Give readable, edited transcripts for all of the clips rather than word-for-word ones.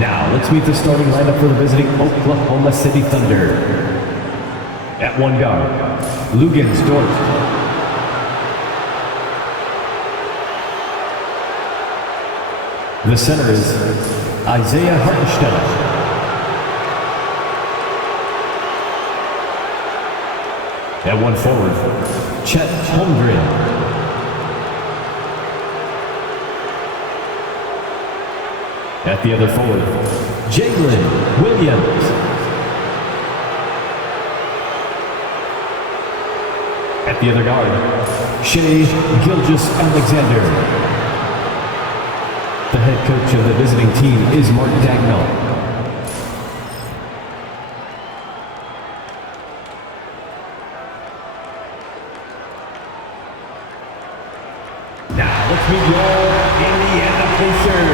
Now, let's meet the starting lineup for the visiting Oklahoma City Thunder. At one guard, Lugens Dort. The center is Isaiah Hartenstein. At one forward, Chet Holmgren. At the other forward, Jalen Williams. At the other guard, Shai Gilgeous-Alexander. The head coach of the visiting team is Mark Dagnall. Now let's meet your Indiana Pacers.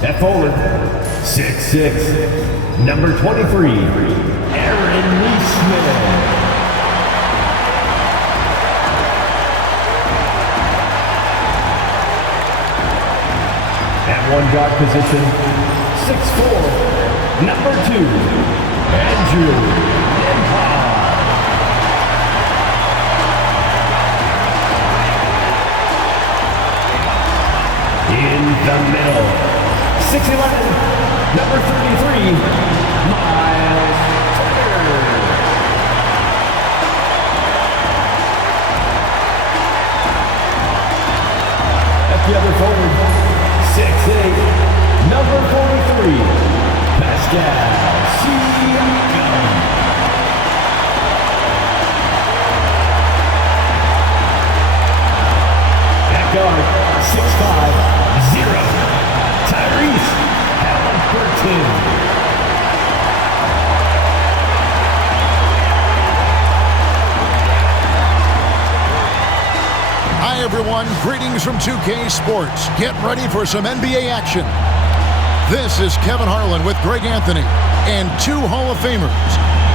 At forward, 6'6", number 23, Aaron Neesmith. At one guard position, 6'4", number 2, Andrew Nembhard. In the middle, 6'11", number 33, Miles Turner. At the other forward, 6'8", number 43, Pascal Siakam. At guard, 6'5", 0. Tyrese Halliburton. Hi everyone, greetings from 2K Sports. Get ready for some NBA action. This is Kevin Harlan with Greg Anthony and two Hall of Famers.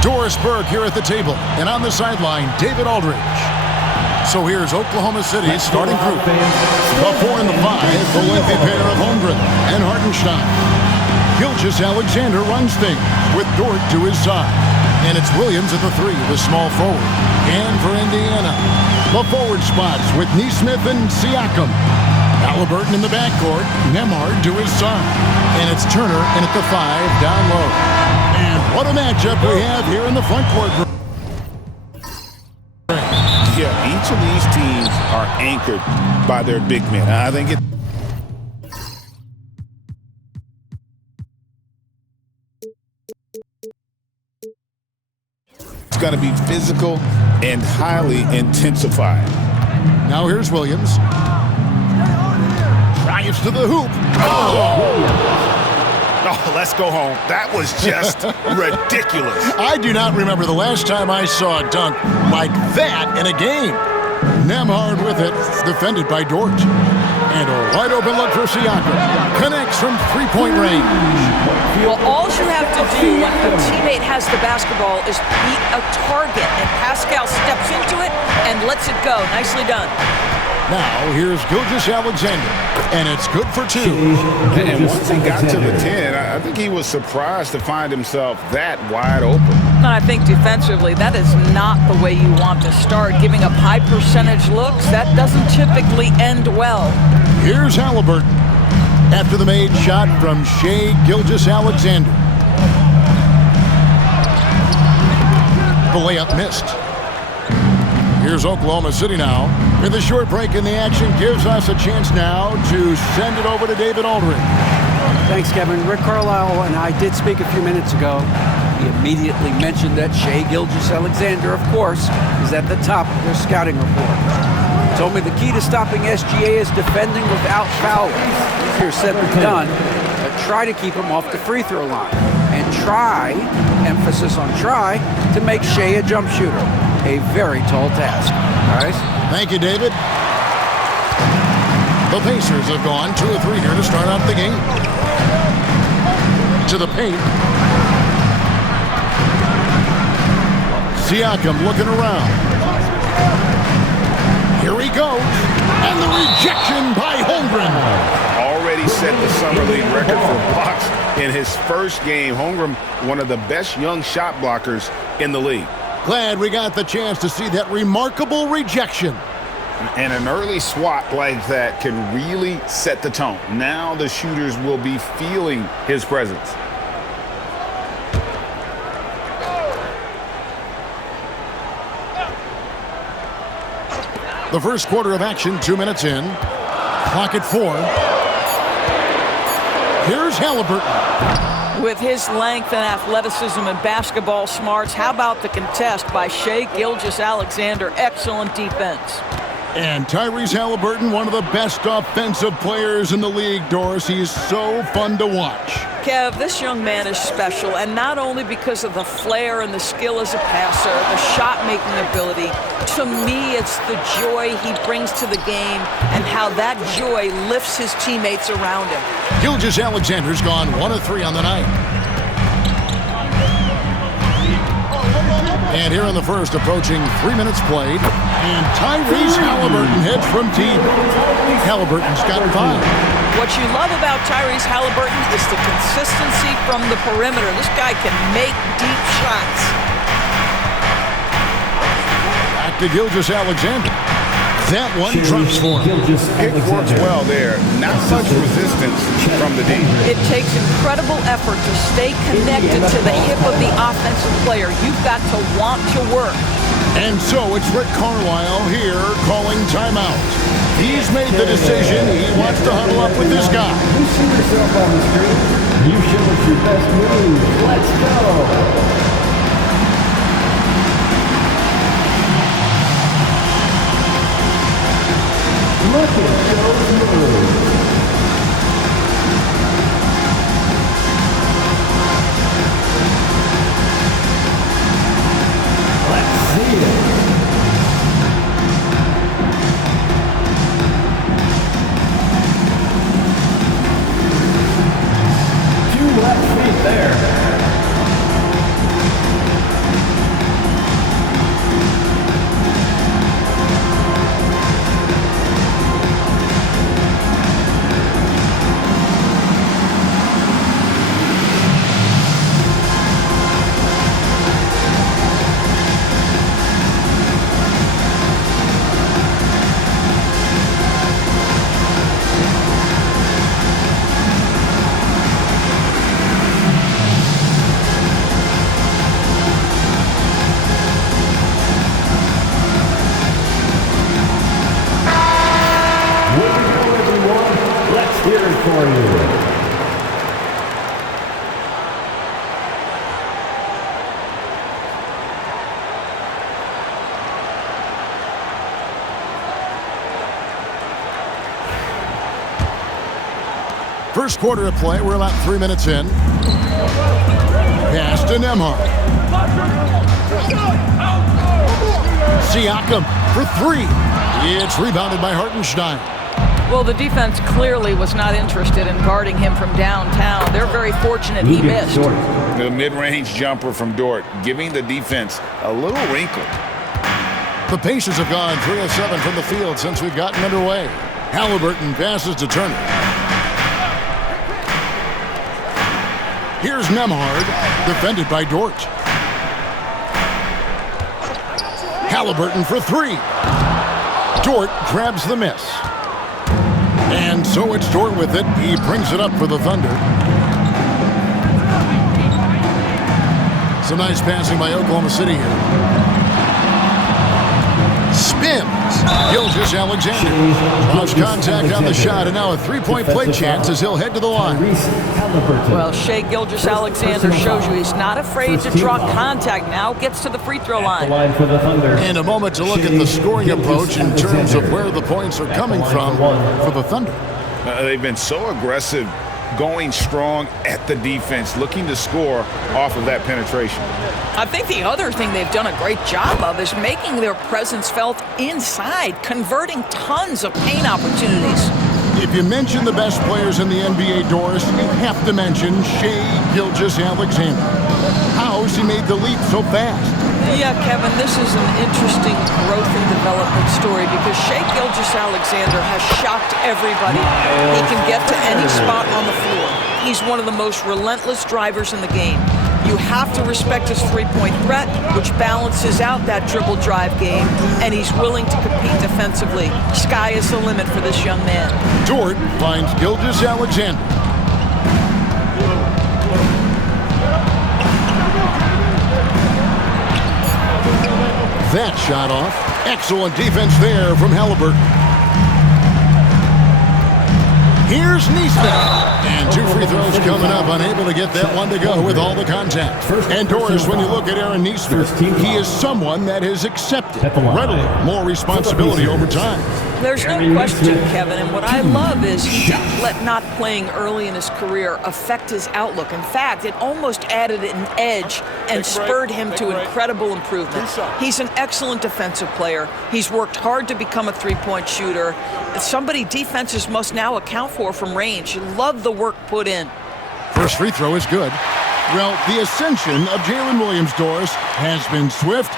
Doris Burke here at the table, and on the sideline, David Aldridge. So here's Oklahoma City's starting group. The 4 and the 5, the lengthy pair of Holmgren and Hartenstein. Gilgeous-Alexander runs things with Dort to his side. And it's Williams at the 3, the small forward. And for Indiana, the forward spots with Neesmith and Siakam. Halliburton in the backcourt, Nembhard to his side. And it's Turner in at the 5 down low. And what a matchup we have here in the front court. Yeah, each of these teams are anchored by their big men. I think it's going to be physical and highly intensified. Now here's Williams. Drives to the hoop. Oh, let's go home. That was just ridiculous. I do not remember the last time I saw a dunk like that in a game. Nembhard with it, defended by Dort. And a wide open look for Siakam. Connects from three-point range. Well, all you have to do when a teammate has the basketball is beat a target, and Pascal steps into it and lets it go. Nicely done. Now, here's Gilgeous-Alexander, and it's good for 2. And once he got to the 10, I think he was surprised to find himself that wide open. And I think defensively, that is not the way you want to start. Giving up high percentage looks, that doesn't typically end well. Here's Halliburton after the made shot from Shai Gilgeous-Alexander. The layup missed. Here's Oklahoma City now. With a short break in the action gives us a chance now to send it over to David Aldridge. Thanks, Kevin. Rick Carlisle and I did speak a few minutes ago. He immediately mentioned that Shai Gilgeous-Alexander, of course, is at the top of their scouting report. He told me the key to stopping SGA is defending without fouling. Easier said than done, but try to keep him off the free throw line. And try, emphasis on try, to make Shai a jump shooter. A very tall task. Guys? Thank you, David. The Pacers have gone 2 of 3 here to start out the game. To the paint. Siakam looking around. Here he goes. And the rejection by Holmgren. Already set the Summer League record for blocks in his first game. Holmgren, one of the best young shot blockers in the league. Glad we got the chance to see that remarkable rejection. And an early swat like that can really set the tone. Now the shooters will be feeling his presence. The first quarter of action, 2 minutes in. Clock at 4. Here's Halliburton. With his length and athleticism and basketball smarts, how about the contest by Shai Gilgeous-Alexander? Excellent defense. And Tyrese Halliburton, one of the best offensive players in the league, Doris. He is so fun to watch. Kev, this young man is special, and not only because of the flair and the skill as a passer, the shot-making ability. To me, it's the joy he brings to the game and how that joy lifts his teammates around him. Gilgeous-Alexander's gone 1 of 3 on the night. And here in the first, approaching 3 minutes played. And Tyrese Halliburton heads from deep. Halliburton's got 5. What you love about Tyrese Halliburton is the consistency from the perimeter. This guy can make deep shots. Back to Gilgeous-Alexander. That one drops for him. It works well there. Not much resistance from the D. It takes incredible effort to stay connected to the hip of the offensive player. You've got to want to work. And so it's Rick Carlisle here calling timeout. He's made the decision. He wants to huddle up with this guy. You see yourself on the screen. You show us your best move. Let's go. Look at those moves. Let's see it. Two left feet there. First quarter of play, we're about 3 minutes in. Pass to Nembhard. Siakam for 3. It's rebounded by Hartenstein. Well, the defense clearly was not interested in guarding him from downtown. They're very fortunate he missed. The mid-range jumper from Dort, giving the defense a little wrinkle. The Pacers have gone 3 of 7 from the field since we've gotten underway. Halliburton passes to Turner. Here's Nembhard, defended by Dort. Halliburton for 3. Dort grabs the miss. And so it's Dort with it. He brings it up for the Thunder. Some nice passing by Oklahoma City here. Spins. Gilgeous-Alexander lost contact on the shot, and now a three-point play chance as he'll head to the line. Well, Shai Gilgeous-Alexander shows you he's not afraid to draw contact. Now gets to the free throw line. And a moment to look at the scoring approach in terms of where the points are coming from for the Thunder. They've been so aggressive, going strong at the defense, looking to score off of that penetration. I think the other thing they've done a great job of is making their presence felt inside, converting tons of paint opportunities. If you mention the best players in the NBA, Doris, you have to mention Shai Gilgeous-Alexander. How's he made the leap so fast? Yeah, Kevin, this is an interesting growth and development story because Shai Gilgeous-Alexander has shocked everybody. He can get to any spot on the floor. He's one of the most relentless drivers in the game. You have to respect his three-point threat, which balances out that dribble drive game, and he's willing to compete defensively. Sky is the limit for this young man. Dort finds Gilgeous-Alexander. That shot off. Excellent defense there from Halliburton. Here's Neesmith. And 2 free throws coming up, unable to get that one to go with all the contact. And Doris, when you look at Aaron Neesmith, he is someone that has accepted readily more responsibility over time. There's no question, Kevin, and what I love is he didn't let not playing early in his career affect his outlook. In fact, it almost added an edge and spurred him to incredible improvement. He's an excellent defensive player. He's worked hard to become a three-point shooter. It's somebody defenses must now account for from range. Love the work put in. First free throw is good. Well, the ascension of Jalen Williams, Doris, has been swift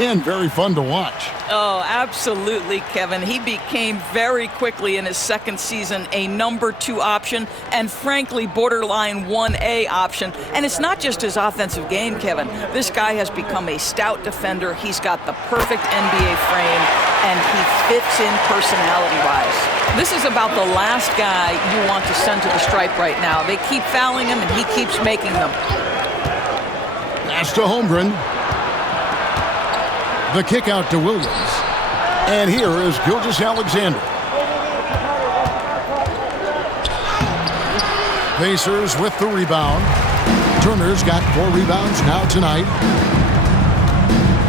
and very fun to watch. Oh, absolutely, Kevin. He became very quickly in his second season a number 2 option and, frankly, borderline 1A option. And it's not just his offensive game, Kevin. This guy has become a stout defender. He's got the perfect NBA frame, and he fits in personality-wise. This is about the last guy you want to send to the stripe right now. They keep fouling him, and he keeps making them. Pass to Holmgren. The kick out to Williams. And here is Gilgeous-Alexander. Pacers with the rebound. Turner's got 4 rebounds now tonight.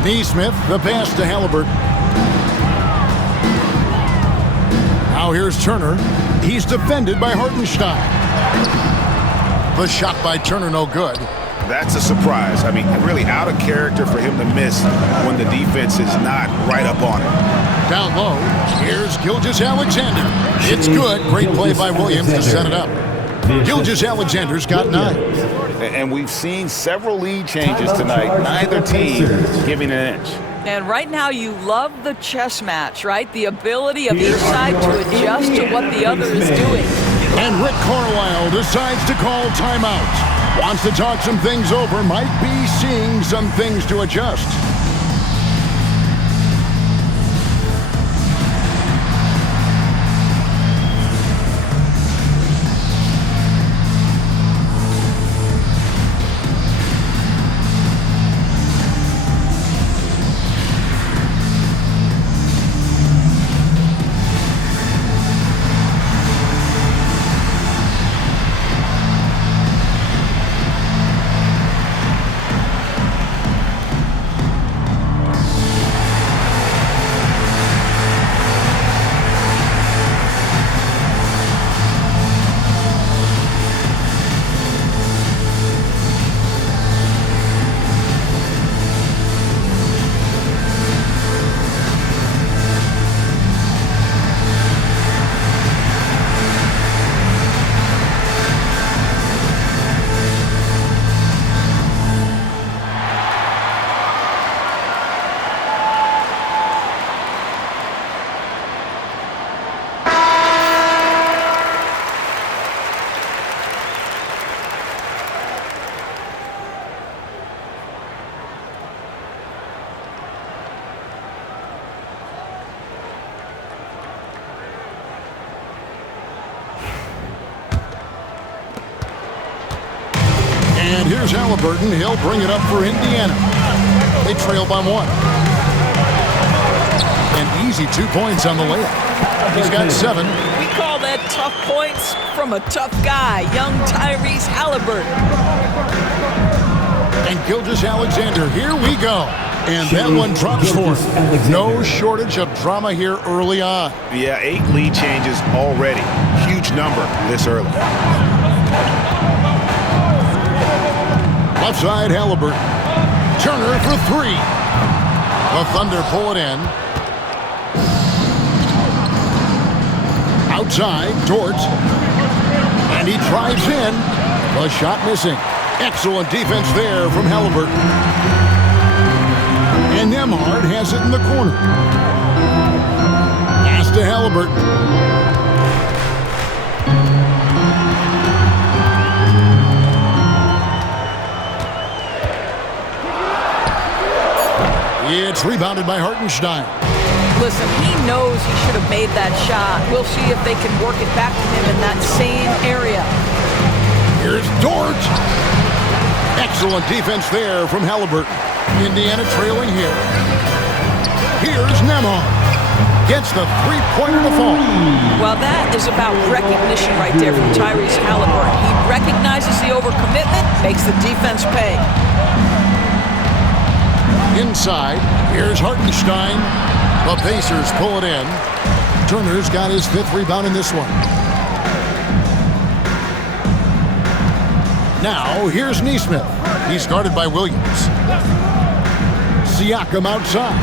Neesmith, the pass to Halliburton. Now here's Turner. He's defended by Hartenstein. The shot by Turner, no good. That's a surprise. I mean, really out of character for him to miss when the defense is not right up on him. Down low, here's Gilgeous-Alexander. It's good. Great play by Williams to set it up. Gilgeous-Alexander's got 9. And we've seen several lead changes tonight. Neither team giving an inch. And right now you love the chess match, right? The ability of each side to adjust to what the other is doing. And Rick Carlisle decides to call timeout. Wants to talk some things over, might be seeing some things to adjust. And here's Halliburton. He'll bring it up for Indiana. They trail by 1. An easy 2 points on the layup. He's got 7. We call that tough points from a tough guy, young Tyrese Halliburton. And Gilgeous-Alexander, here we go. And that one drops for him. No shortage of drama here early on. Yeah, 8 lead changes already. Huge number this early. Left side, Halliburton. Turner for 3. The Thunder pull it in. Outside, Dort. And he drives in. The shot missing. Excellent defense there from Halliburton. And Nembhard has it in the corner. Pass to Halliburton. It's rebounded by Hartenstein. Listen, he knows he should have made that shot. We'll see if they can work it back to him in that same area. Here's Dort. Excellent defense there from Halliburton. Indiana trailing here. Here's Nembhard. Gets the three-pointer to fall. Well, that is about recognition right there from Tyrese Halliburton. He recognizes the overcommitment, makes the defense pay. Inside, here's Hartenstein. The Pacers pull it in. Turner's got his 5th rebound in this one. Now, here's Nesmith. He's guarded by Williams. Siakam outside.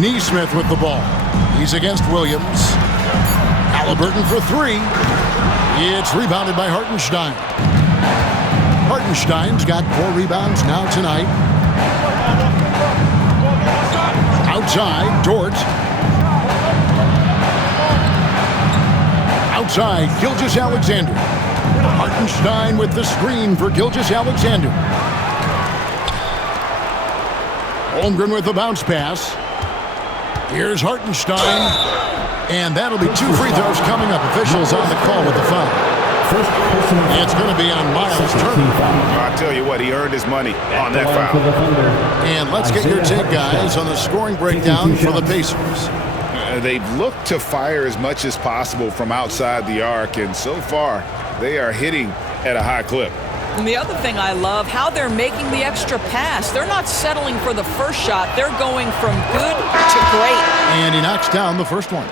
Nesmith with the ball. He's against Williams. Halliburton for 3. It's rebounded by Hartenstein. Hartenstein's got 4 rebounds now tonight. Outside, Dort. Outside, Gilgeous-Alexander. Hartenstein with the screen for Gilgeous-Alexander. Holmgren with the bounce pass. Here's Hartenstein. And that'll be 2 free throws coming up. Officials on the call with the foul. It's going to be on Miles Turner. I'll tell you what, he earned his money on that foul. And let's get your take, guys, on the scoring breakdown for the Pacers. They've looked to fire as much as possible from outside the arc, and so far, they are hitting at a high clip. And the other thing I love, how they're making the extra pass. They're not settling for the first shot. They're going from good to great. And he knocks down the first one.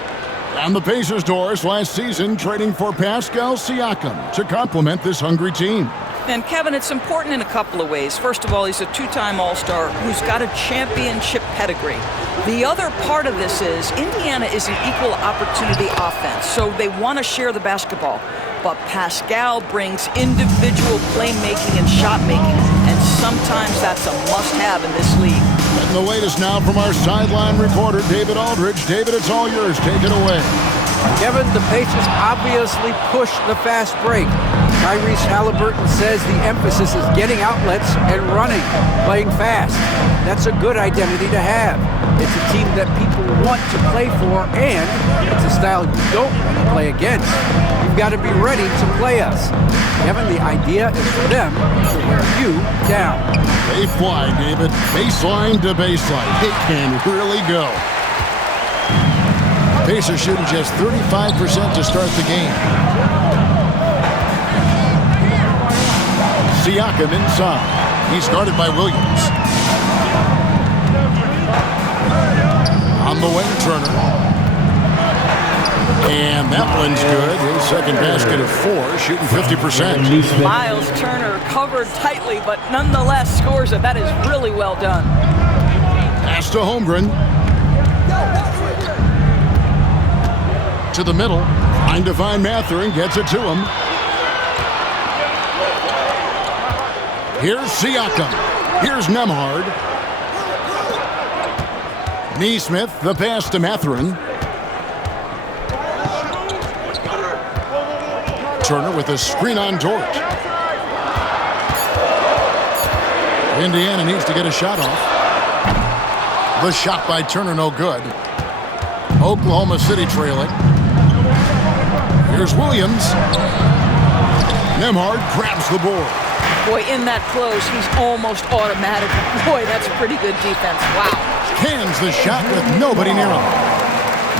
On the Pacers' doors last season, trading for Pascal Siakam to complement this hungry team. And Kevin, it's important in a couple of ways. First of all, he's a 2-time All-Star who's got a championship pedigree. The other part of this is Indiana is an equal opportunity offense, so they want to share the basketball. But Pascal brings individual playmaking and shot making, and sometimes that's a must-have in this league. And the latest now from our sideline reporter, David Aldridge. David, it's all yours. Take it away. Kevin, the Pacers obviously pushed the fast break. Tyrese Halliburton says the emphasis is getting outlets and running, playing fast. That's a good identity to have. It's a team that people want to play for, and it's a style you don't want to play against. You've got to be ready to play us. Kevin, the idea is for them to wear you down. They fly, David. Baseline to baseline. It can really go. Pacers shooting just 35% to start the game. Siakam inside. He's guarded by Williams. On the wing, Turner. And that one's good. His second basket of 4, shooting 50%. Miles Turner covered tightly, but nonetheless scores it. That is really well done. Pass to Holmgren. To the middle. Trying to find Mathurin. Gets it to him. Here's Siakam. Here's Nembhard. Nesmith, the pass to Mathurin. Turner with a screen on Dort. Indiana needs to get a shot off. The shot by Turner, no good. Oklahoma City trailing. Here's Williams. Nembhard grabs the board. Boy, in that close, he's almost automatic. Boy, that's pretty good defense. Wow. Cans the shot with nobody near him.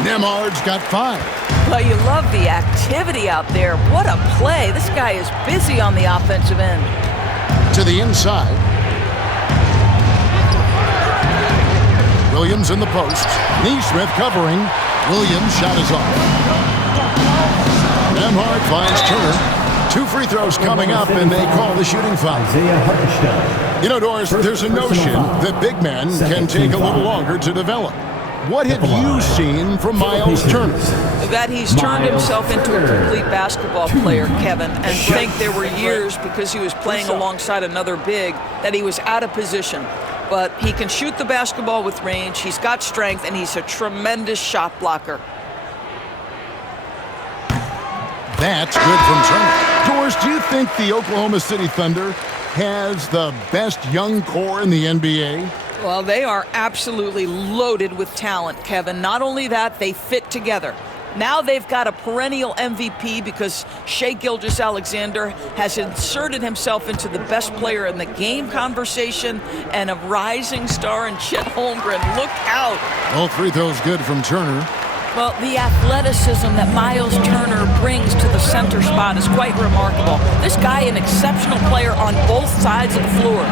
Nembhard's got 5. Well, you love the activity out there. What a play. This guy is busy on the offensive end. To the inside. Williams in the post. Nesmith covering. Williams' shot is off. Nembhard finds Turner. 2 free throws coming up, and they call the shooting foul. You know, Doris, there's a notion that big men can take a little longer to develop. What have you seen from Miles Turner? That he's turned himself into a complete basketball player, Kevin, and I think there were years because he was playing alongside another big that he was out of position. But he can shoot the basketball with range, he's got strength, and he's a tremendous shot blocker. That's good from Turner. Doris, do you think the Oklahoma City Thunder has the best young core in the NBA? Well, they are absolutely loaded with talent, Kevin. Not only that, they fit together. Now they've got a perennial MVP because Shai Gilgeous-Alexander has inserted himself into the best player in the game conversation and a rising star in Chet Holmgren. Look out. All free throws good from Turner. Well, the athleticism that Miles Turner brings to the center spot is quite remarkable. This guy, an exceptional player on both sides of the floor.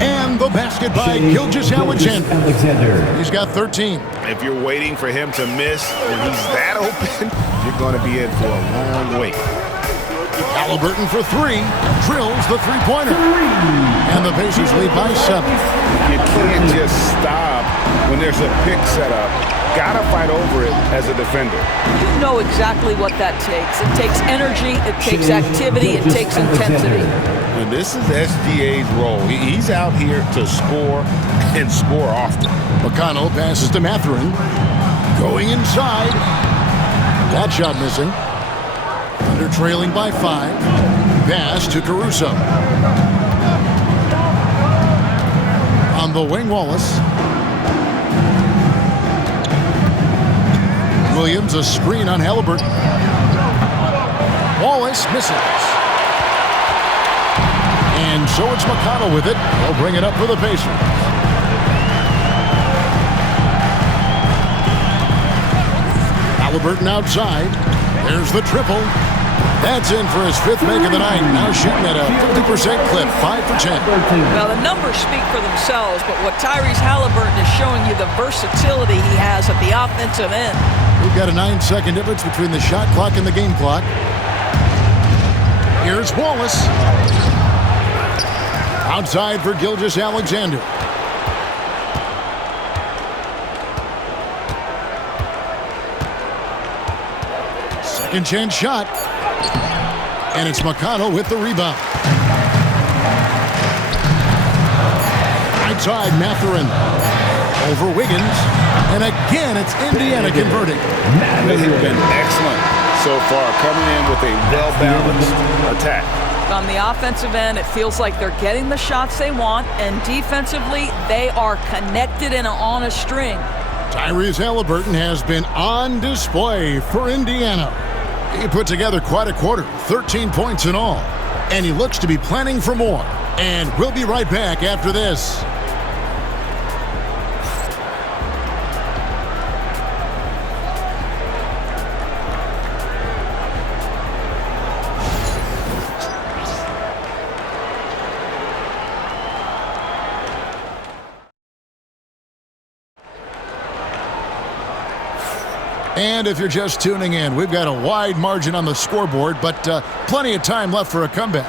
And the basket by Gilgeous-Alexander. He's got 13. If you're waiting for him to miss when he's that open, you're going to be in for a long wait. Halliburton for three. Drills the three-pointer. And the Pacers lead by 7. You can't just stop when there's a pick set up. Gotta fight over it as a defender. You know exactly what that takes. It takes energy, it takes activity, it takes intensity. And this is SGA's role. He's out here to score and score often. McConnell passes to Mathurin. Going inside. That shot missing. Thunder trailing by 5. Pass to Caruso. On the wing, Wallace. Williams, a screen on Halliburton. Wallace misses. And so it's McConnell with it. They'll bring it up for the Pacers. Halliburton outside. There's the triple. That's in for his 5th make of the night. Now shooting at a 50% clip, 5 for 10. Well, the numbers speak for themselves, but what Tyrese Halliburton is showing you the versatility he has at the offensive end. We've got a 9-second difference between the shot clock and the game clock. Here's Wallace. Outside for Gilgeous-Alexander. Second chance shot. And it's McConnell with the rebound. Right side, Mathurin. Over Wiggins. And again, it's Indiana converting. They have been excellent so far, coming in with a well-balanced attack. On the offensive end, it feels like they're getting the shots they want, and defensively, they are connected and on a string. Tyrese Halliburton has been on display for Indiana. He put together quite a quarter, 13 points in all. And he looks to be planning for more. And we'll be right back after this. And if you're just tuning in, we've got a wide margin on the scoreboard, but plenty of time left for a comeback.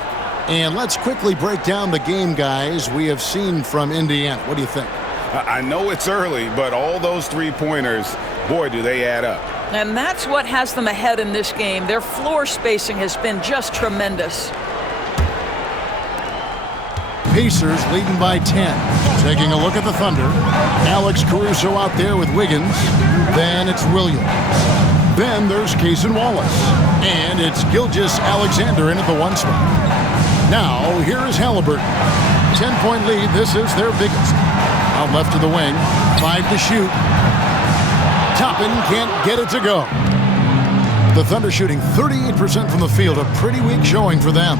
And let's quickly break down the game, guys, we have seen from Indiana. What do you think? I know it's early, but all those three-pointers, boy, do they add up. And that's what has them ahead in this game. Their floor spacing has been just tremendous. Pacers leading by 10. Taking a look at the Thunder. Alex Caruso out there with Wiggins. Then it's Williams. Then there's Cason Wallace. And it's Gilgeous-Alexander in at the 1 spot. Now, here is Halliburton. 10-point lead. This is their biggest. Out left to the wing. 5 to shoot. Toppin can't get it to go. The Thunder shooting 38% from the field. A pretty weak showing for them.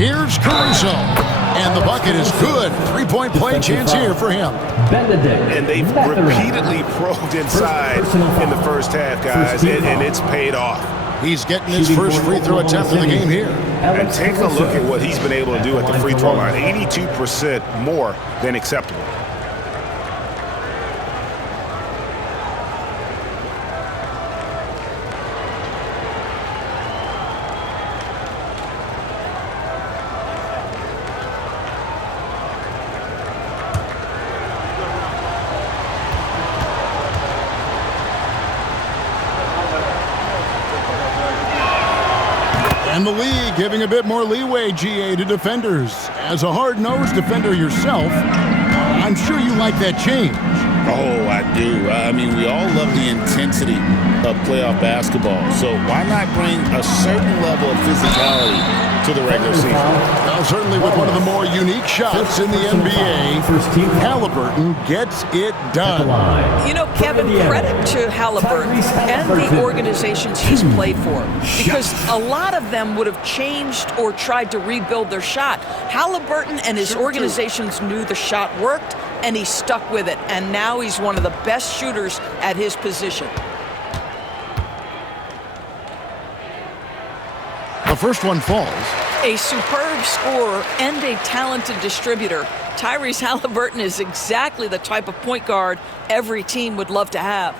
Here's Caruso, and the bucket is good. 3-point play chance here for him. And they've repeatedly probed inside in the first half, guys, and it's paid off. He's getting his first free throw attempt of the game here. And take a look at what he's been able to do at the free throw line. 82% more than acceptable. the league giving a bit more leeway, GA, to defenders. As a hard-nosed defender yourself, I'm sure you like that change. Oh, I do. I mean, we all love the intensity of playoff basketball. So why not bring a certain level of physicality to the regular season? Well, certainly with one of the more unique shots in the NBA, Halliburton gets it done. You know, Kevin, credit to Halliburton and the organizations he's played for, because a lot of them would have changed or tried to rebuild their shot. Halliburton and his organizations knew the shot worked, and he stuck with it, and now he's one of the best shooters at his position. The first one falls. A superb scorer and a talented distributor, Tyrese Halliburton is exactly the type of point guard every team would love to have.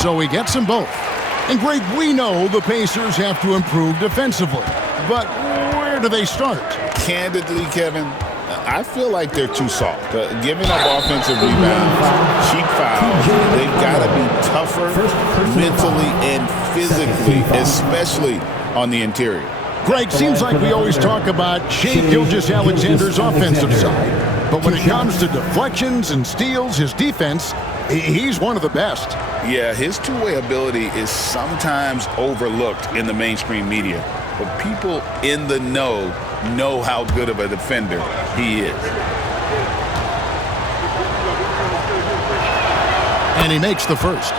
So he gets them both. And Greg, we know the Pacers have to improve defensively. But where do they start? Candidly, Kevin, I feel like they're too soft. Giving up offensive rebounds, cheap fouls, they've got to be tougher mentally and physically, especially on the interior. Greg, seems like we always talk about Shai Gilgeous-Alexander's offensive side. But when it comes to deflections and steals, his defense, he's one of the best. Yeah, his two-way ability is sometimes overlooked in the mainstream media. But people in the know how good of a defender he is. And he makes the first.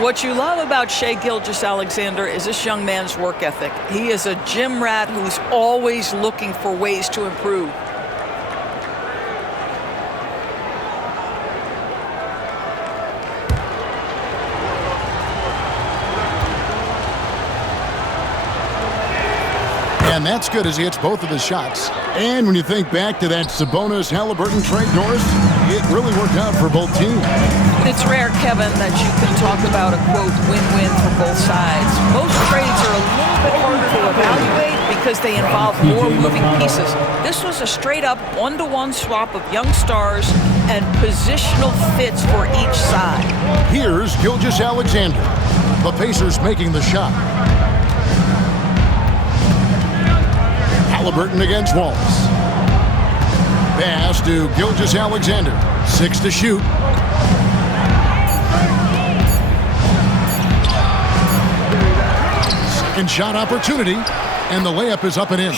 What you love about Shai Gilgeous-Alexander is this young man's work ethic. He is a gym rat who's always looking for ways to improve. And that's good as he hits both of his shots. And when you think back to that Sabonis-Halliburton trade, Doris, it really worked out for both teams. It's rare, Kevin, that you can talk about a, quote, win-win for both sides. Most trades are a little bit harder to evaluate because they involve more moving pieces. This was a straight-up one-to-one swap of young stars and positional fits for each side. Here's Gilgeous-Alexander. The Pacers making the shot. Halliburton against Wallace. Pass to Gilgeous-Alexander. 6 to shoot. Second shot opportunity. And the layup is up and in.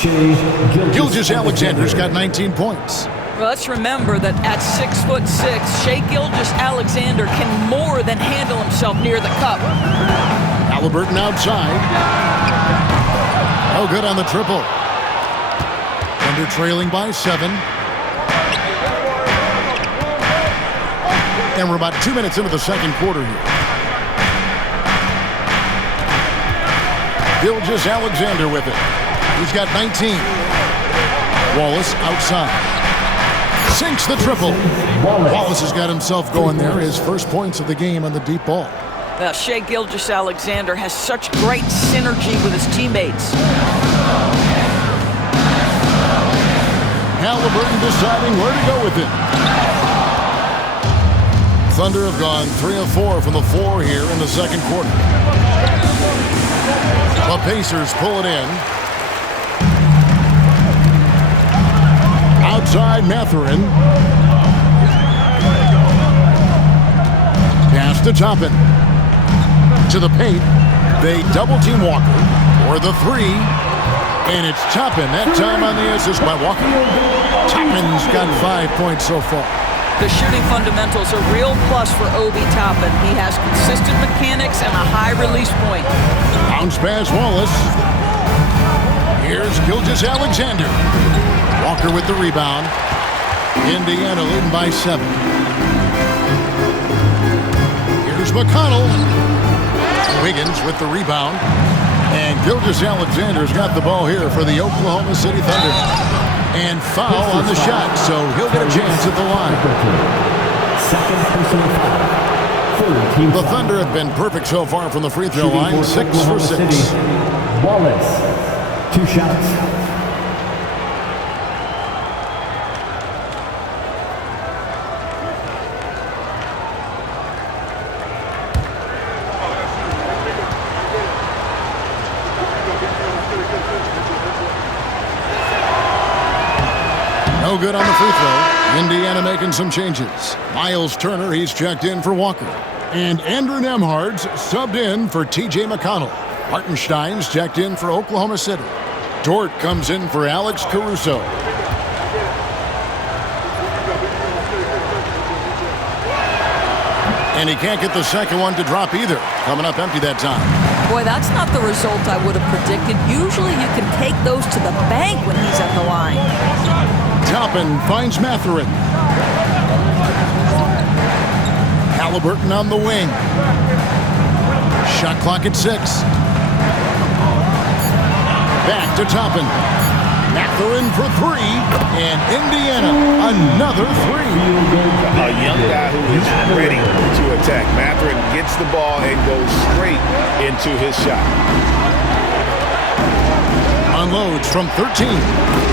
Gilgeous-Alexander's got 19 points. Well, let's remember that at 6'6", Shai Gilgeous-Alexander can more than handle himself near the cup. Halliburton outside. Oh, good on the triple. Thunder trailing by 7. And we're about 2 minutes into the second quarter here. Gilgeous-Alexander with it. He's got 19. Wallace outside. Sinks the triple. Wallace has got himself going there. His first points of the game on the deep ball. Shai Gilgeous-Alexander has such great synergy with his teammates. Halliburton deciding where to go with it. Thunder have gone 3 of 4 from the floor here in the second quarter. The Pacers pull it in. Outside Mathurin. Pass to Toppin. To the paint. They double-team Walker. Or the 3. And it's Toppin. That time on the assist by Walker. Toppin's got 5 points so far. The shooting fundamentals are real plus for Obi Toppin. He has consistent mechanics and a high release point. Bounce pass Wallace. Here's Gilgeous-Alexander. Walker with the rebound. Indiana leading by 7. Here's McConnell. Wiggins with the rebound. And Gilgeous-Alexander's got the ball here for the Oklahoma City Thunder. And foul on the shot, so he'll get a chance at the line. The Thunder have been perfect so far from the free throw line, 6 for 6. Wallace, 2 shots. good on the free throw. Indiana making some changes. Miles Turner, he's checked in for Walker. And Andrew Nembhard's subbed in for T.J. McConnell. Hartenstein's checked in for Oklahoma City. Dort comes in for Alex Caruso. And he can't get the second one to drop either. Coming up empty that time. Boy, that's not the result I would have predicted. Usually you can take those to the bank when he's at the line. Toppin finds Mathurin. Halliburton on the wing. Shot clock at 6. Back to Toppin. Mathurin for 3. And Indiana, another 3. A young guy who is ready to attack. Mathurin gets the ball and goes straight into his shot. Unloads from 13.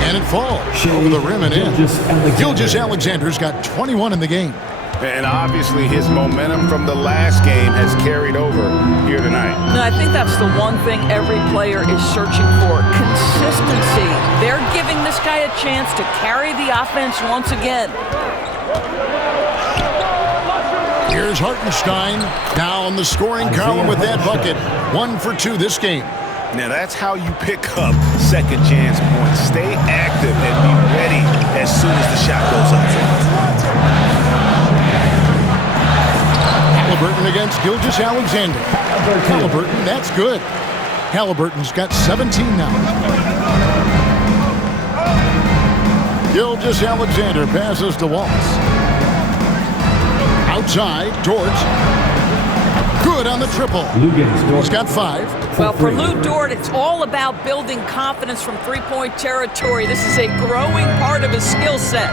And it falls over the rim and in. Gilgeous-Alexander's got 21 in the game. And obviously his momentum from the last game has carried over here tonight. No, I think that's the one thing every player is searching for. Consistency. They're giving this guy a chance to carry the offense once again. Here's Hartenstein now in the scoring column with that bucket. 1 for 2 this game. Now that's how you pick up second chance points. Stay active and be ready as soon as the shot goes up. Halliburton against Gilgeous-Alexander. Halliburton, that's good. Halliburton's got 17 now. Gilgeous-Alexander passes to Wallace. Outside, Dort. Good on the triple. He's got 5. Well, for Lou Dort, it's all about building confidence from three-point territory. This is a growing part of his skill set.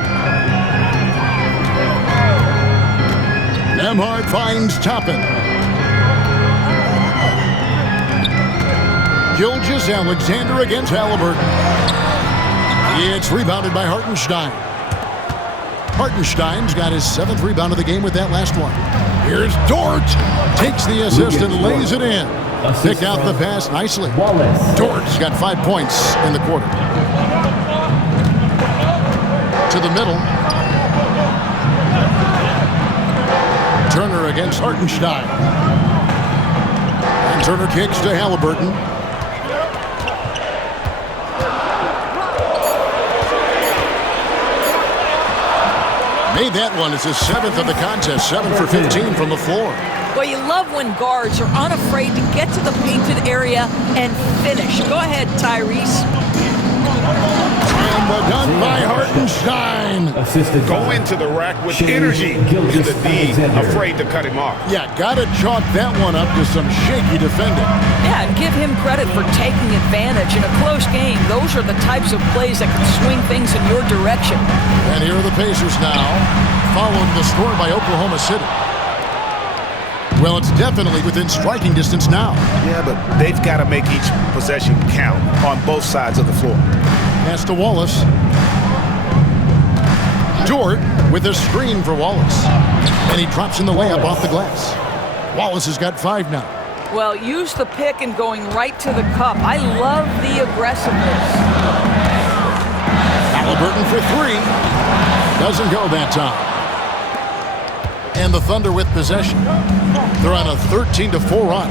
Nembhard finds Toppin. Gilgeous-Alexander against Halliburton. It's rebounded by Hartenstein. Hartenstein's got his 7th rebound of the game with that last one. Here's Dort. Takes the assist and lays it in. Picked out the pass nicely. Dort's got 5 points in the quarter. To the middle. Turner against Hartenstein. And Turner kicks to Halliburton. Made that one. It's his 7th of the contest. 7 for 15 from the floor. Well, you love when guards are unafraid to get to the painted area and finish. Go ahead, Tyrese. And done by Hartenstein. Go into the rack with energy. Is the D afraid to cut him off? Yeah, gotta chalk that one up to some shaky defending. Yeah, and give him credit for taking advantage. In a close game, those are the types of plays that can swing things in your direction. And here are the Pacers now, following the score by Oklahoma City. Well, it's definitely within striking distance now. Yeah, but they've got to make each possession count on both sides of the floor. Pass to Wallace. Dort with a screen for Wallace. And he drops in the layup off the glass. Wallace has got 5 now. Well, use the pick and going right to the cup. I love the aggressiveness. Halliburton for 3. Doesn't go that time. And the Thunder with possession. They're on a 13-4 run.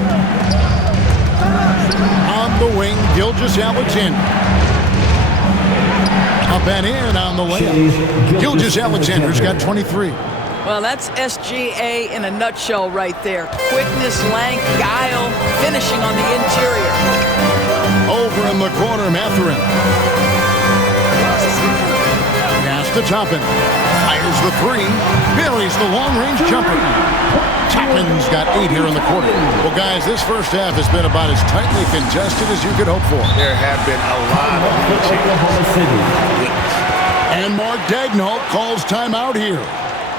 On the wing, Gilgeous-Alexander. Up and in on the layup. Gilgeous-Alexander's got 23. Well, that's SGA in a nutshell right there. Quickness, length, guile, finishing on the interior. Over in the corner, Mathurin. Pass to Toppin. Fires the 3. Buries the long-range jumper. Toppin's got 8 here in the quarter. Well, guys, this first half has been about as tightly contested as you could hope for. There have been a lot of changes. And Mark Daigneault calls timeout here.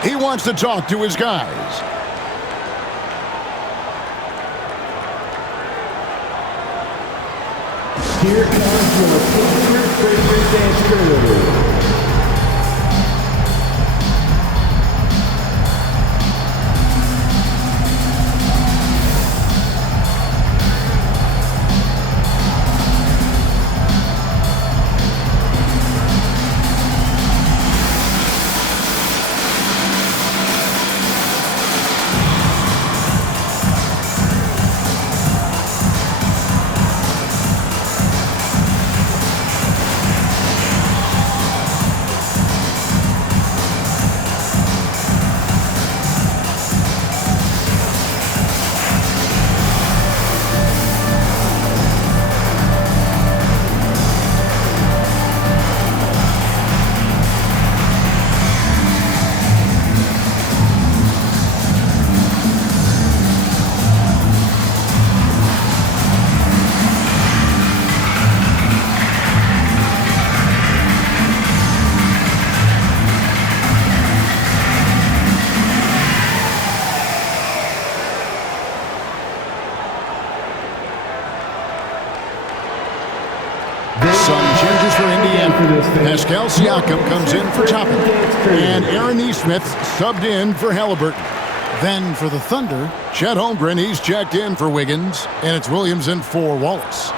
He wants to talk to his guys. Here comes your favorite dance crew. Pascal Siakam comes in for Toppin. And Aaron Nesmith subbed in for Halliburton. Then for the Thunder, Chet Holmgren, he's checked in for Wiggins. And it's Williams in for Wallace.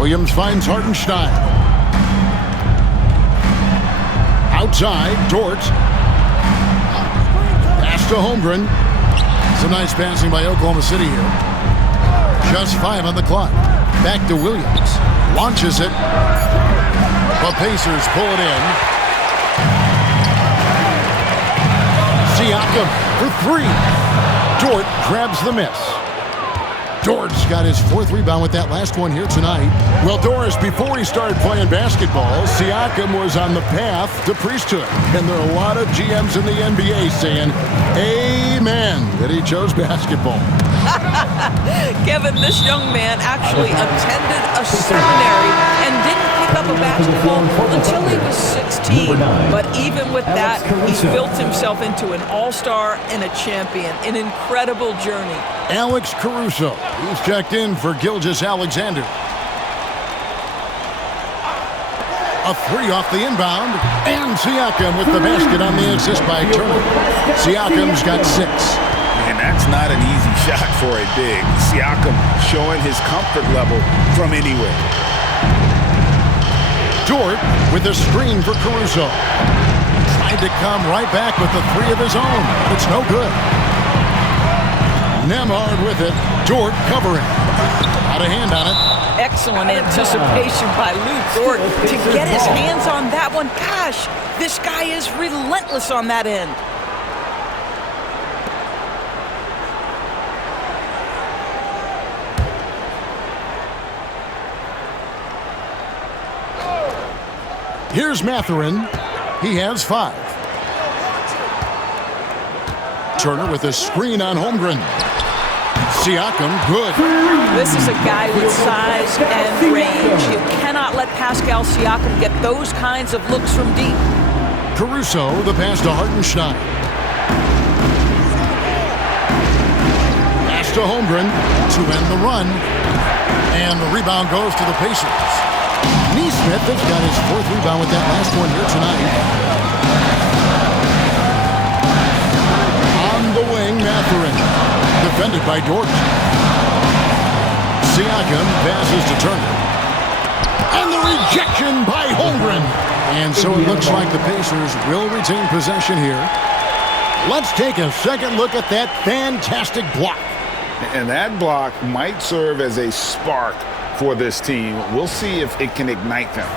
Williams finds Hartenstein. Outside, Dort. Pass to Holmgren. Some nice passing by Oklahoma City here. Just 5 on the clock. Back to Williams. Launches it. The Pacers pull it in. Siakam for 3. Dort grabs the miss. Dort's got his 4th rebound with that last one here tonight. Well, Doris, before he started playing basketball, Siakam was on the path to priesthood. And there are a lot of GMs in the NBA saying, amen, that he chose basketball. Kevin, this young man actually attended a seminary and didn't pick up a basketball until he was 16. But even with that, he's built himself into an all-star and a champion. An incredible journey. Alex Caruso, he's checked in for Gilgeous-Alexander. A 3 off the inbound, and Siakam with the basket on the assist by Turner. Siakam's got 6. And that's not an easy shot for a big. Siakam showing his comfort level from anywhere. Dort with a screen for Caruso. Tried to come right back with the 3 of his own. It's no good. Nembhard with it. Dort covering. Out of hand on it. Excellent anticipation by Lou Dort to get his hands on that one. Gosh, this guy is relentless on that end. Here's Mathurin. He has 5. Turner with a screen on Holmgren. Siakam, good. This is a guy with size and range. You cannot let Pascal Siakam get those kinds of looks from deep. Caruso, the pass to Hartenstein. Pass to Holmgren to end the run. And the rebound goes to the Pacers. Nesmith has got his 4th rebound with that last one here tonight. On the wing, Mathurin. Defended by Dort. Siakam passes to Turner. And the rejection by Holmgren. And so it looks like the Pacers will retain possession here. Let's take a second look at that fantastic block. And that block might serve as a spark for this team. We'll see if it can ignite them.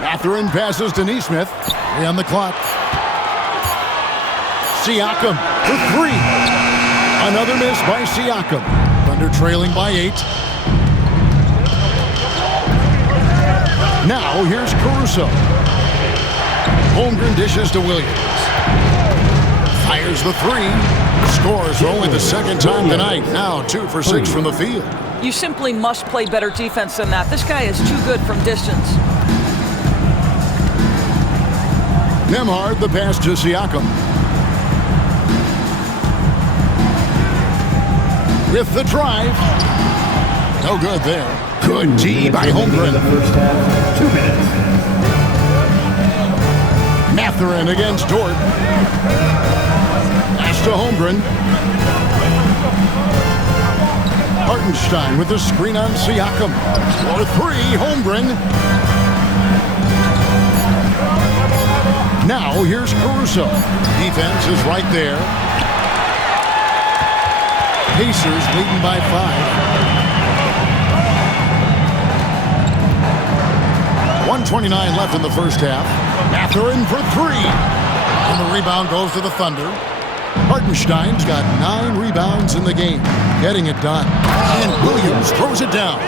Mathurin passes to Nesmith. 3 on the clock. Siakam for 3. Another miss by Siakam. Thunder trailing by 8. Now here's Caruso. Holmgren dishes to Williams. Fires the 3. Scores for only the 2nd time tonight. Now 2 for 6 from the field. You simply must play better defense than that. This guy is too good from distance. Nembhard, the pass to Siakam. With the drive. No good there. Good D by Holmgren. The first half, 2 minutes. Mathurin against Dort. Pass to Holmgren. Hartenstein with the screen on Siakam. For 3, Holmgren. Now here's Caruso. Defense is right there. Pacers leading by 5. 1:29 left in the first half. Mathurin for 3. And the rebound goes to the Thunder. Hartenstein's got 9 rebounds in the game. Getting it done. And Williams throws it down.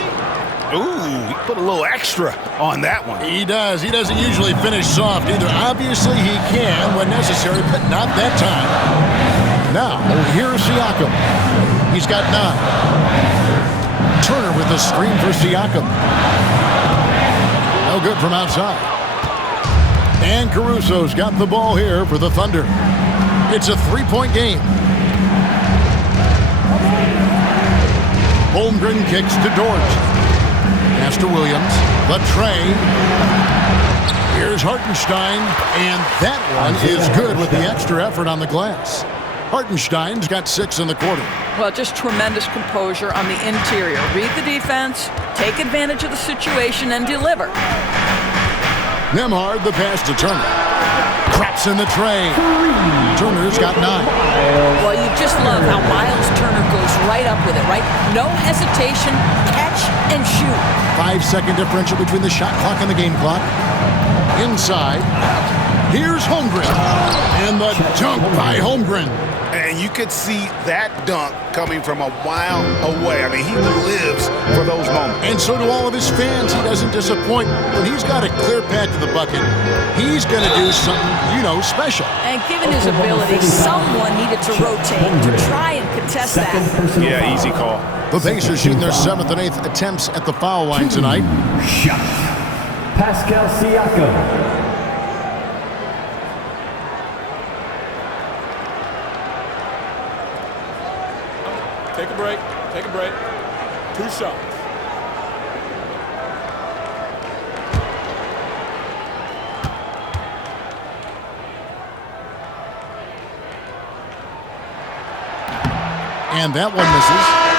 Ooh, he put a little extra on that one. He does. He doesn't usually finish soft either. Obviously he can when necessary, but not that time. Now, here's Siakam. He's got 9. Turner with the screen for Siakam. No good from outside. And Caruso's got the ball here for the Thunder. It's a 3-point game. Holmgren kicks to Dort. Pass to Williams. Latre. Here's Hartenstein. And that one is good with the extra effort on the glass. Hartenstein's got 6 in the quarter. Well, just tremendous composure on the interior. Read the defense, take advantage of the situation, and deliver. Nembhard, the pass to Turner. Drops in the tray. Turner's got 9. Well, you just love how Miles Turner goes right up with it, right? No hesitation, catch and shoot. 5-second differential between the shot clock and the game clock. Inside. Here's Holmgren. And the dunk by Holmgren. And you could see that dunk coming from a mile away. I mean, he lives for those moments. And so do all of his fans. He doesn't disappoint. When he's got a clear path to the bucket, he's going to do something, special. And given his ability, someone needed to rotate to try and contest that. Yeah, easy call. The Pacers shooting their 7th and 8th attempts at the foul line tonight. Shot. Pascal Siakam. Take a break. Take a break. 2 shots. And that one misses.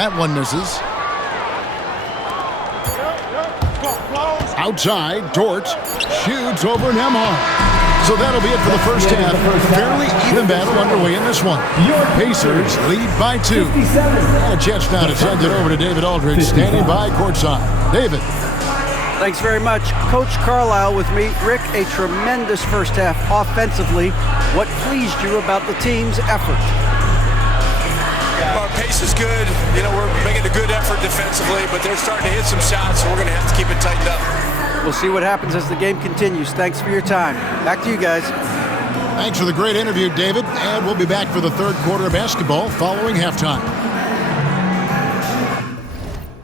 That one misses. Outside, Dort shoots over Nembhard. So that'll be it for the first half. Fairly even battle underway in this one. Pacers lead by 2. And a chance now to send it over to David Aldridge, standing by courtside. David. Thanks very much. Coach Carlisle with me. Rick, a tremendous first half offensively. What pleased you about the team's effort? Our pace is good. We're making a good effort defensively, but they're starting to hit some shots, so we're going to have to keep it tightened up. We'll see what happens as the game continues. Thanks for your time. Back to you guys. Thanks for the great interview, David. And we'll be back for the third quarter of basketball following halftime.